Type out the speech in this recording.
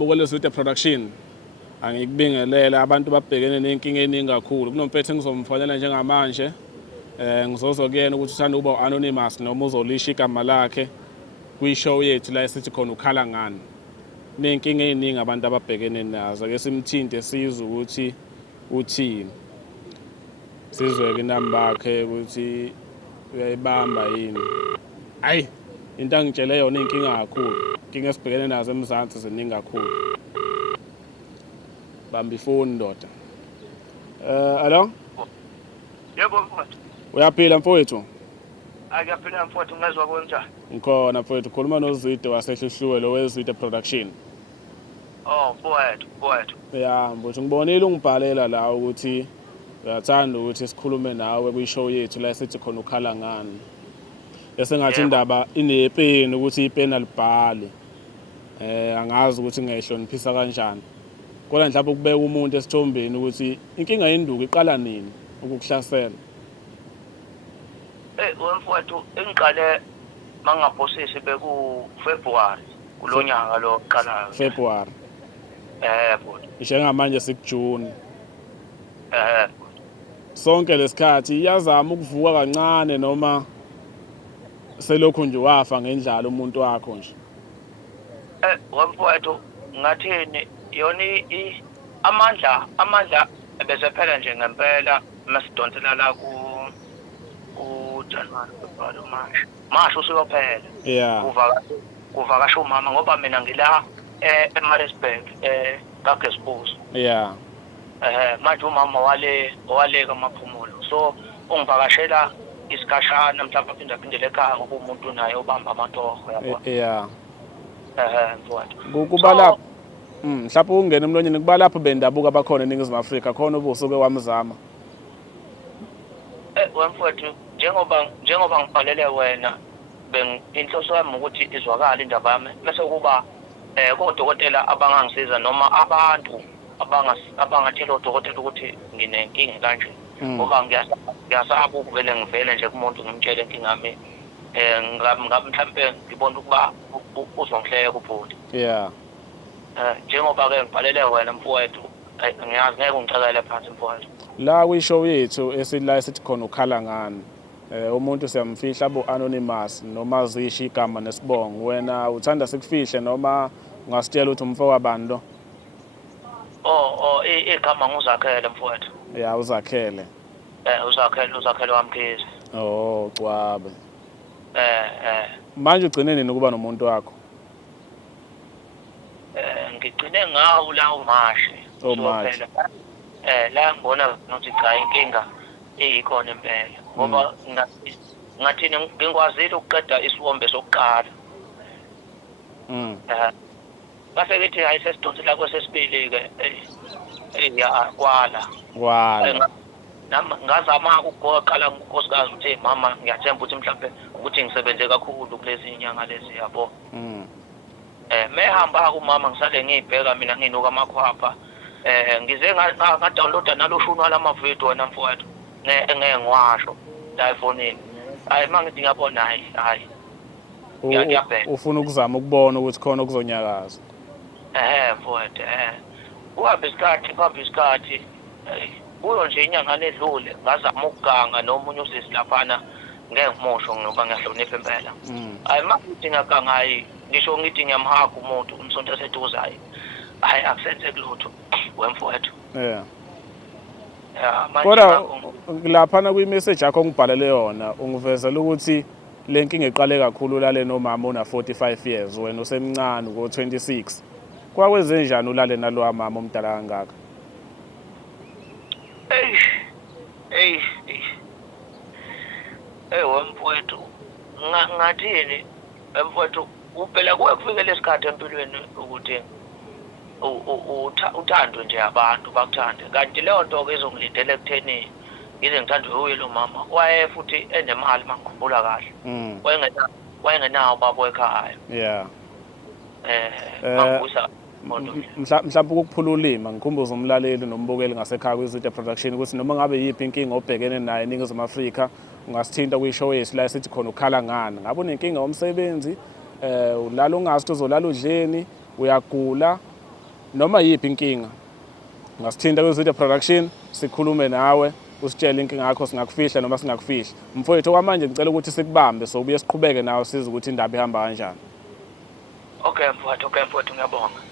Ukwelezwide production angikubingelele abantu babhekene nenkinga eningi kakhulu. Kunomphethe ngizomfonela njengamanje ngizozwa kuyena ukuthi uthanda ukuba anonymous noma uzolisha igama lakhe kwi-show yethu la esithi khona ukhala ngani. Nenkinga eziningi abantu ababhekene nazo. Ake simthinte sizwe ukuthi uthini. Sizwe-ke inamba yakhe ukuthi uyayibamba yini. Hayi, into angitshele yona inkinga kakhulu. Inkinga esibhekene nazo eMzansi ziningi kakhulu. Bamba ifoni ndoda. Alo? Yebo mfowethu. Uyaphila mfowethu? Akuyaphila mfowethu, ngezwe konjani? Ngikhona mfowethu, khuluma noZwide wasehluhluwe lo weZwide production. Oh, mfowethu. Ya, mfowethu ngibonile ungibhalela la ukuthi uyathanda ukuthi sikhulume nawe kwi-show yethu la esithi khona ukhala ngani. Bese ngathi indaba inepeni ukuthi ipeni alibhali. Angazi ukuthi ngiyihloniphisa kanjani. Kodwa mhlawumbe ukubeka umuntu esithombeni ukuthi inkinga yenduku iqala nini ukukuhlasela. Wemfowethu engiqale mangaphosisi beku February kulonyaka lo qalayo. February. Mfowethu. Njengamanje sikuJune. Sonke lesikhathi iyazama ukuvuka kancane noma selokhu nje wafa ngendlala umuntu wakho nje. Wemfowethu ngathini yona amandla besephela nje ngempela masidonsela la ku January February March usuyophela. Yeah. Kuvakasha umama ngoba mina ngila eMaritzburg kaGespoos. Yeah. Manje umama wale kamaphumulo. So ungivakashela isikhashana mhlawumbe aphindele ekhaya ngoba umuntu naye obamba amatoho yabo. Yeah. Mfowethu. Kuba lapho mhlawumbe ungena emlonyeni kuba lapho bendabuka abakhona eNingizimu Afrika khona obusuke wamzama. Wemfowethu njengoba ngibhalele wena inhloso yami ukuthi izwakala indaba yami bese kuba kodokotela abangangisiza noma abantu abangathela odokotela ukuthi nginenkinga kanje ngoba ngiyasaba ukuvele ngivele nje kumuntu ngimtshele inkinga yami mhlawumbe ngibona ukuba uzongihleka ubhuti. Yeah. Njengoba ke ngibhalele wena mfowethu ngiyazi ngeke ungicakele phansi mfowethu. La kwi-show yethu esithi khona ukhala ngani. Umuntu siyamfihla anonymous noma azisho igama nesibongo. Wena uthanda sikufihle noma ungasitshela ukuthi umfo wabani lo? Igama nguzakhele mfowethu. Yeah, uzakhele. Uzakhele wamkhize. Oh, cwabe. Manje ugcine nini ukuba nomuntu wakho? Ngigcine ngawo la uMashi. Mashi. La ngibona ukuthi cha inkinga iyikhona impela ngoba ngathini ngikwazile ukuqeda isiwombe sokuqala. Base kethi hayi sesidonsela kwesesibili ke kwala. Nami ngazama ukuqala ngokosikazi ukuthi mama ngiyathemba ukuthi mhlawumbe ukuthi ngisebenze kakhulu kulezi inyanga lezi yabo. Mehamba umama ngisale ngibheka mina nginuka amakhwapha. Ngize ngadownloada naloshunwa lamavidiyo wena mfowethu ngeke ngiwasho la efonini. Hayi mangithi ngiyabona hayi. Ufuna ukuzama ukubona ukuthi khona okuzonyakaza. Mfowethu kuhambe isikhathi kuyo nje inyanga ledlule ngazama ukuganga nomunye usisi laphana ngeke ngimosho ngoba ngiyahlonipha impela. Hayi mangithi ngaganga hayi ngisho ngithi ngiyamhaga umuntu umsonto eseduzayo. Hayi akusenze lutho wemfowethu. Yeah. Manje kodwa laphana kwi-message yakho ngibhalele yona ungivezela ukuthi le nkinga eqale kakhulu lale nomama ona 45 years wena usemncane ngo26. Kwakwenze njani ulale nalo mama omdala kangaka? Wemfowethu ngathini mfowethu uphela kufike lesikhathi empilweni ukuthi uthandwe nje abantu bakuthande kanti leyo nto ke izongilindela ekutheni ngize ngithandwe uye lo mama waye futhi enemali mangikhumbula kahle wayengenawo babo ekhaya. Yeah. Mangibuyisa mhlawumbe ukukuphula ulima ngikhumbuza umlaleli nombukeli ngasekhaya kwiZwide production ukuthi noma ngabe yiphi inkinga obhekene nayo eNingizimu Afrika ungasithinta kwi-show yethu la esithi khona ukhala ngani. Ngabe unenkinga yomsebenzi ulala ungazi ukuthi uzolala udleni uyagula noma yiphi inkinga, ungasithinta kwi-video production sikhulume nawe usitshele inkinga yakho, singakufihla noma singakufihli. Mfowethu, okwamanje ngicela ukuthi sikubambe so ubuye siqhubeke nawe size ukuthi indaba ihamba kanjani. Okay mfowethu, ngiyabonga.